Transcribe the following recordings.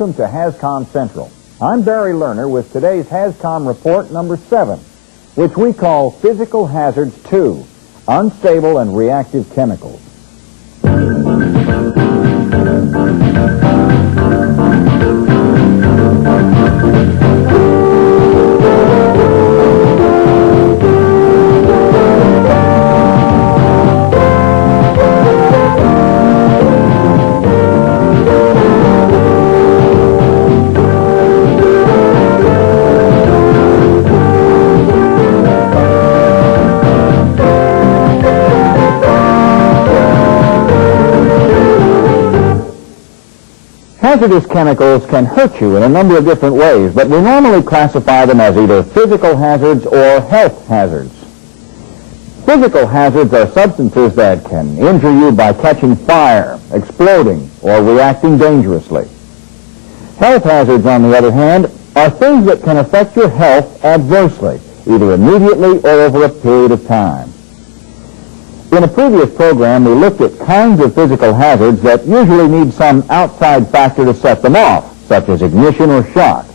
welcome to HazCom Central. I'm Barry Lerner with today's HazCom Report number 7, which we call Physical Hazards 2, Unstable and Reactive Chemicals. Hazardous chemicals can hurt you in a number of different ways, but we normally classify them as either physical hazards or health hazards. Physical hazards are substances that can injure you by catching fire, exploding, or reacting dangerously. Health hazards, on the other hand, are things that can affect your health adversely, either immediately or over a period of time. In a previous program, we looked at kinds of physical hazards that usually need some outside factor to set them off, such as ignition or shock.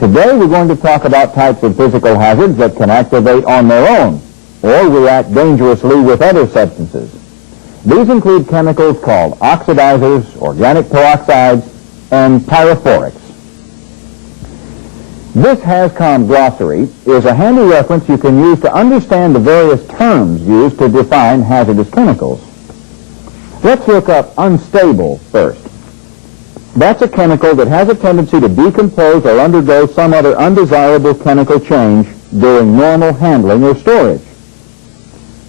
Today, we're going to talk about types of physical hazards that can activate on their own or react dangerously with other substances. These include chemicals called oxidizers, organic peroxides, and pyrophorics. This HazCom glossary is a handy reference you can use to understand the various terms used to define hazardous chemicals. Let's look up unstable first. That's a chemical that has a tendency to decompose or undergo some other undesirable chemical change during normal handling or storage.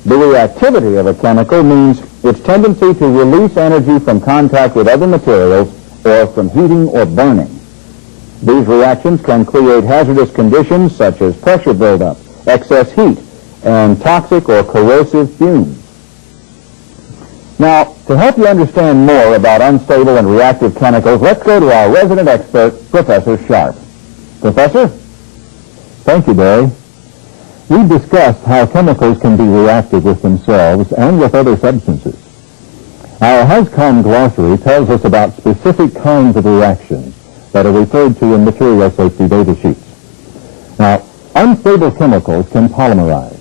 The reactivity of a chemical means its tendency to release energy from contact with other materials or from heating or burning. These reactions can create hazardous conditions such as pressure buildup, excess heat, and toxic or corrosive fumes. Now, to help you understand more about unstable and reactive chemicals, let's go to our resident expert, Professor Sharp. Professor? Thank you, Barry. We discussed how chemicals can be reactive with themselves and with other substances. Our HazCom glossary tells us about specific kinds of reactions that are referred to in material safety data sheets. Now, unstable chemicals can polymerize,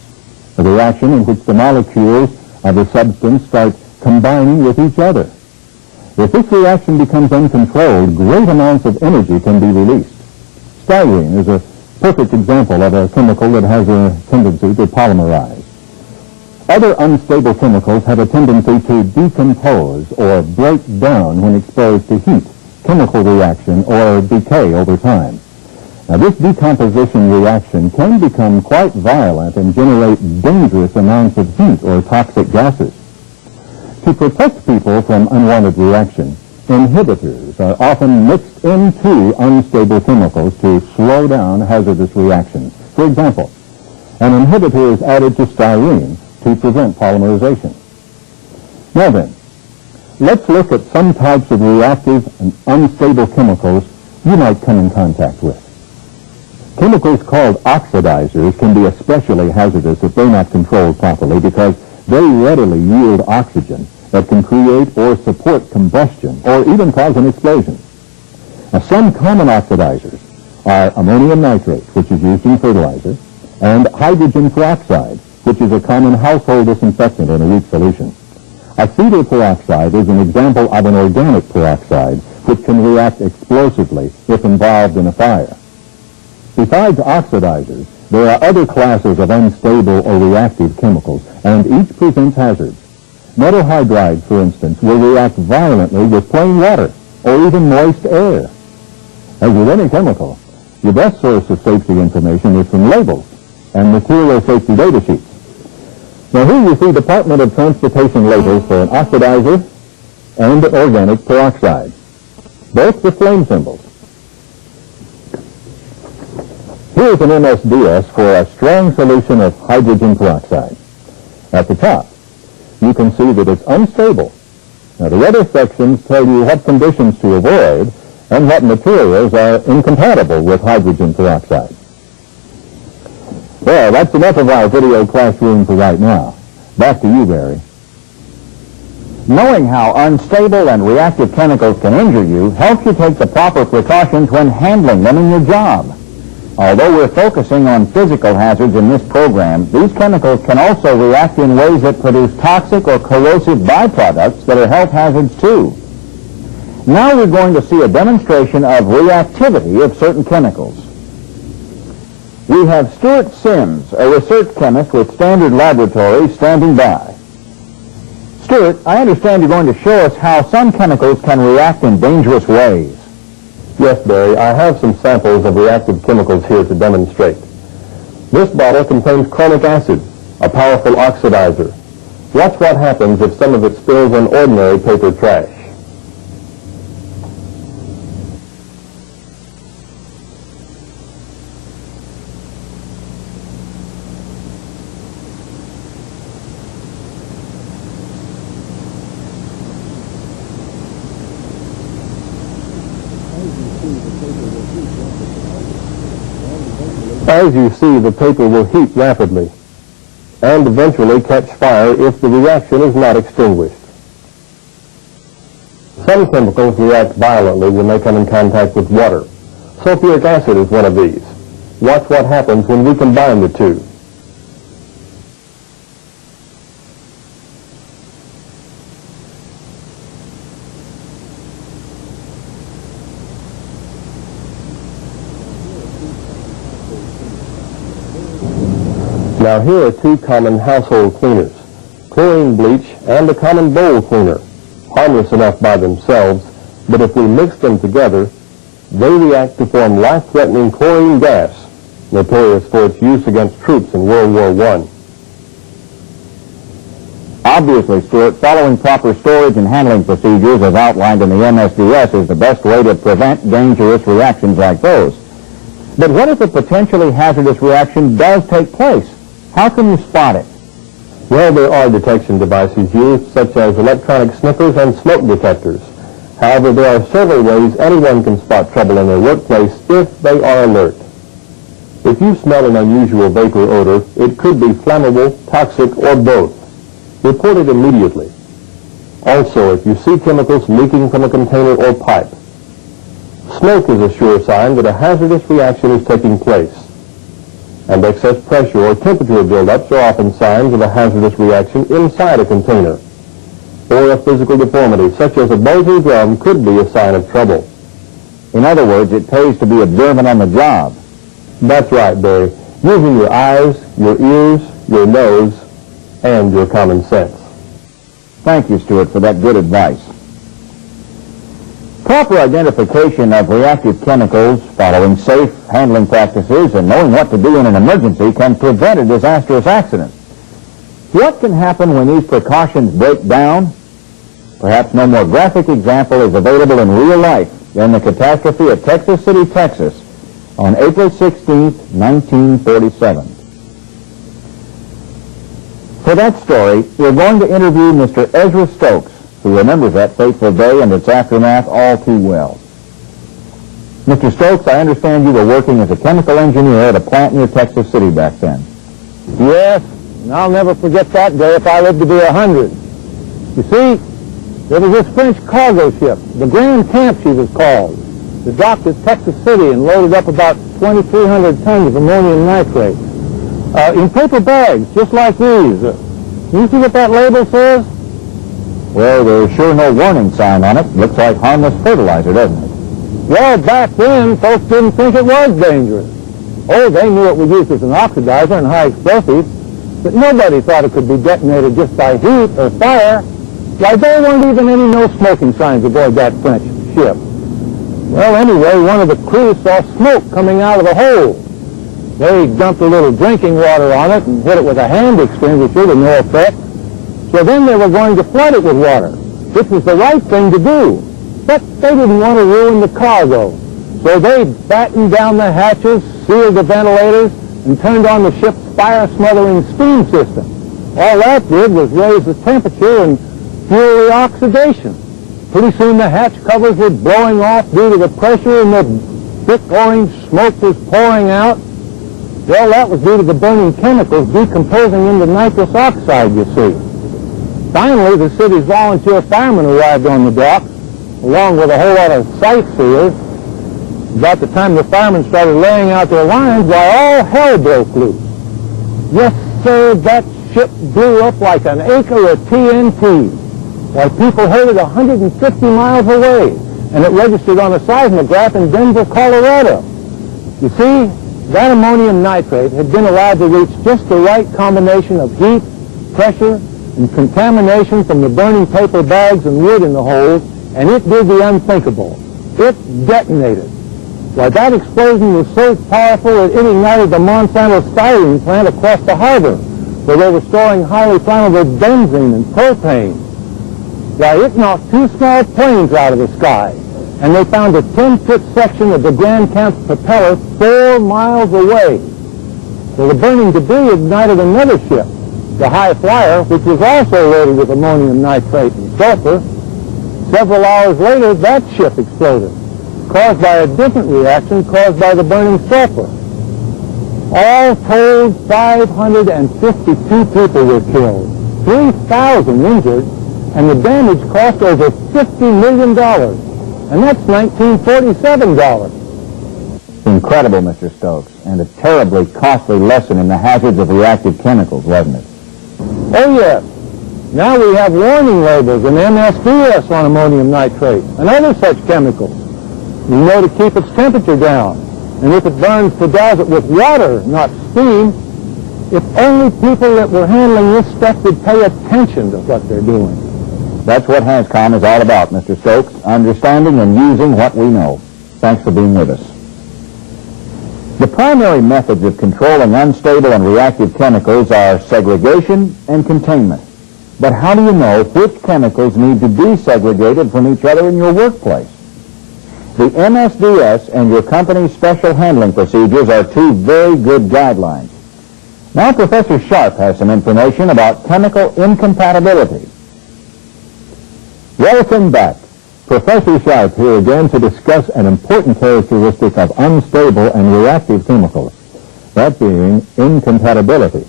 a reaction in which the molecules of a substance start combining with each other. If this reaction becomes uncontrolled, great amounts of energy can be released. Styrene is a perfect example of a chemical that has a tendency to polymerize. Other unstable chemicals have a tendency to decompose or break down when exposed to heat, chemical reaction, or decay over time. Now, this decomposition reaction can become quite violent and generate dangerous amounts of heat or toxic gases. To protect people from unwanted reaction, inhibitors are often mixed into unstable chemicals to slow down hazardous reactions. For example, an inhibitor is added to styrene to prevent polymerization. Now then, let's look at some types of reactive and unstable chemicals you might come in contact with. Chemicals called oxidizers can be especially hazardous if they're not controlled properly because they readily yield oxygen that can create or support combustion or even cause an explosion. Now, some common oxidizers are ammonium nitrate, which is used in fertilizer, and hydrogen peroxide, which is a common household disinfectant in a weak solution. Acetyl peroxide is an example of an organic peroxide which can react explosively if involved in a fire. Besides oxidizers, there are other classes of unstable or reactive chemicals, and each presents hazards. Metal hydride, for instance, will react violently with plain water or even moist air. As with any chemical, your best source of safety information is from labels and material safety data sheets. Now here you see Department of Transportation labels for an oxidizer and an organic peroxide, both with flame symbols. Here's an MSDS for a strong solution of hydrogen peroxide. At the top, you can see that it's unstable. Now the other sections tell you what conditions to avoid and what materials are incompatible with hydrogen peroxide. Well, that's enough of our video classroom for right now. Back to you, Barry. Knowing how unstable and reactive chemicals can injure you helps you take the proper precautions when handling them in your job. Although we're focusing on physical hazards in this program, these chemicals can also react in ways that produce toxic or corrosive byproducts that are health hazards too. Now we're going to see a demonstration of reactivity of certain chemicals. We have Stuart Sims, a research chemist with Standard Laboratories, standing by. Stuart, I understand you're going to show us how some chemicals can react in dangerous ways. Yes, Barry, I have some samples of reactive chemicals here to demonstrate. This bottle contains chromic acid, a powerful oxidizer. Watch what happens if some of it spills on ordinary paper trash. As you see, the paper will heat rapidly and eventually catch fire if the reaction is not extinguished. Some chemicals react violently when they come in contact with water. Sulfuric acid is one of these. Watch what happens when we combine the two. Now here are two common household cleaners, chlorine bleach and a common bowl cleaner, harmless enough by themselves, but if we mix them together, they react to form life-threatening chlorine gas, notorious for its use against troops in World War I. Obviously, Stuart, following proper storage and handling procedures as outlined in the MSDS is the best way to prevent dangerous reactions like those. But what if a potentially hazardous reaction does take place? How can you spot it? Well, there are detection devices used, such as electronic sniffers and smoke detectors. However, there are several ways anyone can spot trouble in their workplace if they are alert. If you smell an unusual vapor odor, it could be flammable, toxic, or both. Report it immediately. Also, if you see chemicals leaking from a container or pipe. Smoke is a sure sign that a hazardous reaction is taking place. And excess pressure or temperature buildups are often signs of a hazardous reaction inside a container. Or a physical deformity, such as a bulging drum, could be a sign of trouble. In other words, it pays to be observant on the job. That's right, Barry. Using your eyes, your ears, your nose, and your common sense. Thank you, Stuart, for that good advice. Proper identification of reactive chemicals, following safe handling practices, and knowing what to do in an emergency can prevent a disastrous accident. What can happen when these precautions break down? Perhaps no more graphic example is available in real life than the catastrophe at Texas City, Texas, on April 16, 1947. For that story, we're going to interview Mr. Ezra Stokes, who remembers that fateful day and its aftermath all too well. Mr. Stokes, I understand you were working as a chemical engineer at a plant near Texas City back then. Yes, and I'll never forget that day if I live to be 100. You see, there was this French cargo ship, the Grand Camp she was called, that docked at Texas City and loaded up about 2,300 tons of ammonium nitrate in paper bags, just like these. You see what that label says? Well, there's sure no warning sign on it. Looks like harmless fertilizer, doesn't it? Well, back then, folks didn't think it was dangerous. Oh, they knew it was used as an oxidizer and high explosive, but nobody thought it could be detonated just by heat or fire. Why, there weren't even any no smoking signs aboard that French ship. Well, anyway, one of the crew saw smoke coming out of the hole. They dumped a little drinking water on it and hit it with a hand extinguisher to no effect. So then they were going to flood it with water, which was the right thing to do. But they didn't want to ruin the cargo. So they battened down the hatches, sealed the ventilators, and turned on the ship's fire-smothering steam system. All that did was raise the temperature and fuel the oxidation. Pretty soon the hatch covers were blowing off due to the pressure, and the thick orange smoke was pouring out. Well, that was due to the burning chemicals decomposing into nitrous oxide, you see. Finally, the city's volunteer firemen arrived on the dock, along with a whole lot of sightseers. About the time the firemen started laying out their lines, why, all hell broke loose. Yes, sir, that ship blew up like an acre of TNT. Why, people heard it 150 miles away, and it registered on a seismograph in Denver, Colorado. You see, that ammonium nitrate had been allowed to reach just the right combination of heat, pressure, and contamination from the burning paper bags and wood in the holes, and it did the unthinkable. It detonated. Why, that explosion was so powerful that it ignited the Monsanto styrene plant across the harbor, where they were storing highly flammable benzene and propane. Why, it knocked 2 small planes out of the sky, and they found a 10-foot section of the Grand Camp's propeller 4 miles away. Well, the burning debris ignited another ship, the High Flyer, which was also loaded with ammonium nitrate and sulfur. Several hours later, that ship exploded, caused by a different reaction caused by the burning sulfur. All told, 552 people were killed, 3,000 injured, and the damage cost over $50 million. And that's $1947. Incredible, Mr. Stokes, and a terribly costly lesson in the hazards of reactive chemicals, wasn't it? Oh, yes. Now we have warning labels and MSDS on ammonium nitrate and other such chemicals. We know to keep its temperature down, and if it burns, to douse it with water, not steam. If only people that were handling this stuff would pay attention to what they're doing. That's what HAZCOM is all about, Mr. Stokes, understanding and using what we know. Thanks for being with us. The primary methods of controlling unstable and reactive chemicals are segregation and containment. But how do you know which chemicals need to be segregated from each other in your workplace? The MSDS and your company's special handling procedures are 2 very good guidelines. Now Professor Sharp has some information about chemical incompatibility. Welcome back. Professor Sharp here again to discuss an important characteristic of unstable and reactive chemicals, that being incompatibility.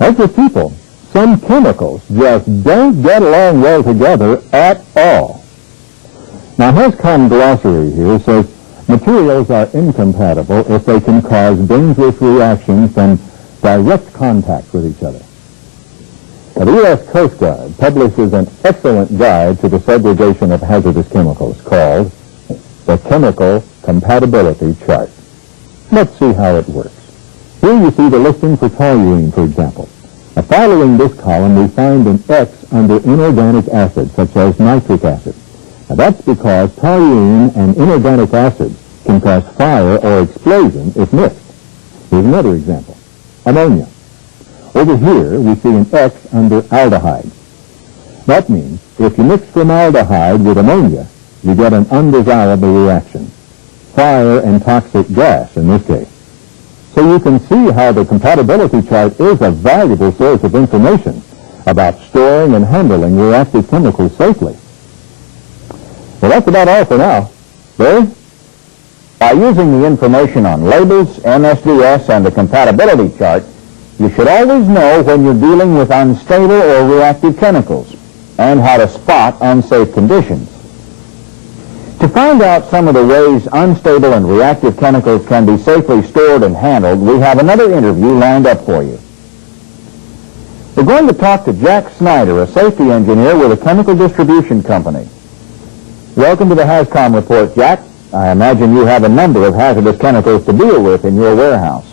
As with people, some chemicals just don't get along well together at all. Now, HAZCOM glossary here says materials are incompatible if they can cause dangerous reactions from direct contact with each other. The U.S. Coast Guard publishes an excellent guide to the segregation of hazardous chemicals called the Chemical Compatibility Chart. Let's see how it works. Here you see the listing for toluene, for example. Now, following this column, we find an X under inorganic acids, such as nitric acid. Now, that's because toluene and inorganic acids can cause fire or explosion if mixed. Here's another example. Ammonia. Over here, we see an X under aldehyde. That means if you mix formaldehyde with ammonia, you get an undesirable reaction. Fire and toxic gas, in this case. So you can see how the compatibility chart is a valuable source of information about storing and handling reactive chemicals safely. Well, that's about all for now. Barry? By using the information on labels, MSDS, and the compatibility chart, you should always know when you're dealing with unstable or reactive chemicals and how to spot unsafe conditions. To find out some of the ways unstable and reactive chemicals can be safely stored and handled, we have another interview lined up for you. We're going to talk to Jack Snyder, a safety engineer with a chemical distribution company. Welcome to the HAZCOM report, Jack. I imagine you have a number of hazardous chemicals to deal with in your warehouse.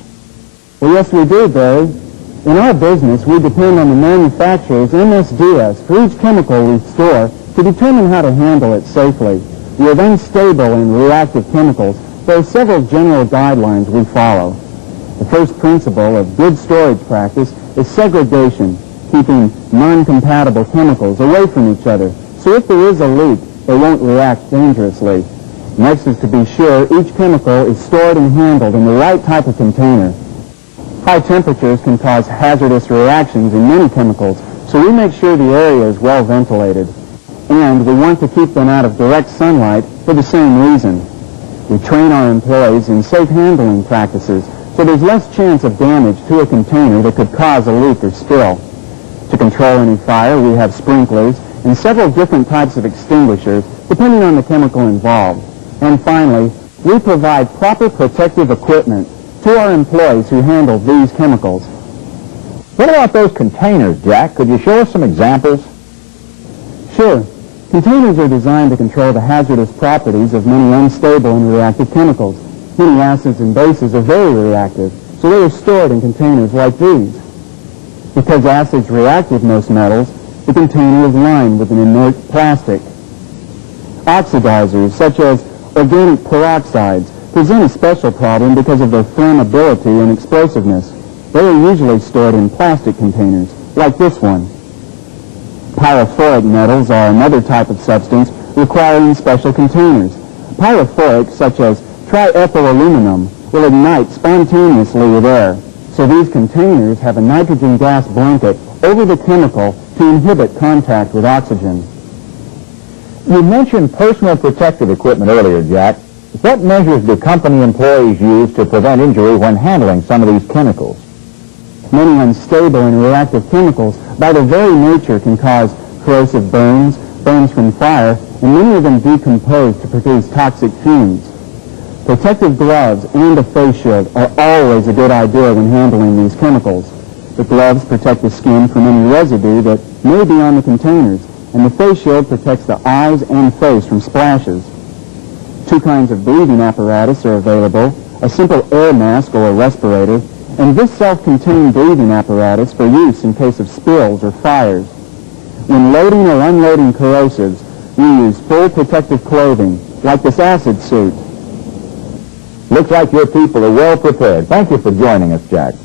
Well, yes, we do, Barry. In our business, we depend on the manufacturer's MSDS for each chemical we store to determine how to handle it safely. With unstable and reactive chemicals, there are several general guidelines we follow. The first principle of good storage practice is segregation, keeping non-compatible chemicals away from each other, so if there is a leak, they won't react dangerously. Next is to be sure each chemical is stored and handled in the right type of container. High temperatures can cause hazardous reactions in many chemicals, so we make sure the area is well ventilated. And we want to keep them out of direct sunlight for the same reason. We train our employees in safe handling practices, so there's less chance of damage to a container that could cause a leak or spill. To control any fire, we have sprinklers and several different types of extinguishers, depending on the chemical involved. And finally, we provide proper protective equipment to our employees who handle these chemicals. What about those containers, Jack? Could you show us some examples? Sure. Containers are designed to control the hazardous properties of many unstable and reactive chemicals. Many acids and bases are very reactive, so they are stored in containers like these. Because acids react with most metals, the container is lined with an inert plastic. Oxidizers, such as organic peroxides, present a special problem because of their flammability and explosiveness. They are usually stored in plastic containers, like this one. Pyrophoric metals are another type of substance requiring special containers. Pyrophoric, such as triethylaluminum, will ignite spontaneously with air, so these containers have a nitrogen gas blanket over the chemical to inhibit contact with oxygen. You mentioned personal protective equipment earlier, Jack. What measures do company employees use to prevent injury when handling some of these chemicals? Many unstable and reactive chemicals, by their very nature, can cause corrosive burns, burns from fire, and many of them decompose to produce toxic fumes. Protective gloves and a face shield are always a good idea when handling these chemicals. The gloves protect the skin from any residue that may be on the containers, and the face shield protects the eyes and face from splashes. Two kinds of breathing apparatus are available, a simple air mask or a respirator, and this self-contained breathing apparatus for use in case of spills or fires. When loading or unloading corrosives, we use full protective clothing, like this acid suit. Looks like your people are well prepared. Thank you for joining us, Jack.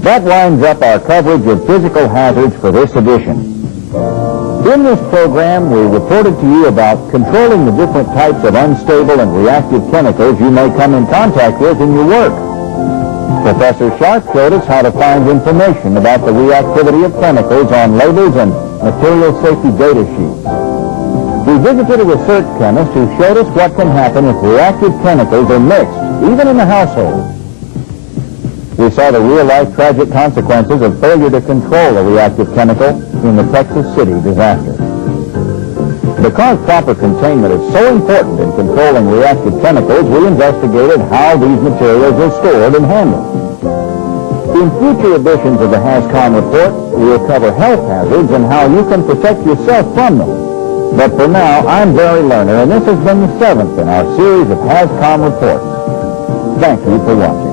That winds up our coverage of physical hazards for this edition. In this program, we reported to you about controlling the different types of unstable and reactive chemicals you may come in contact with in your work. Professor Sharp showed us how to find information about the reactivity of chemicals on labels and material safety data sheets. We visited a research chemist who showed us what can happen if reactive chemicals are mixed, even in the household. We saw the real-life tragic consequences of failure to control a reactive chemical in the Texas City disaster. Because proper containment is so important in controlling reactive chemicals, we investigated how these materials are stored and handled. In future editions of the HAZCOM report, we'll cover health hazards and how you can protect yourself from them. But for now, I'm Barry Lerner, and this has been the 7th in our series of HAZCOM reports. Thank you for watching.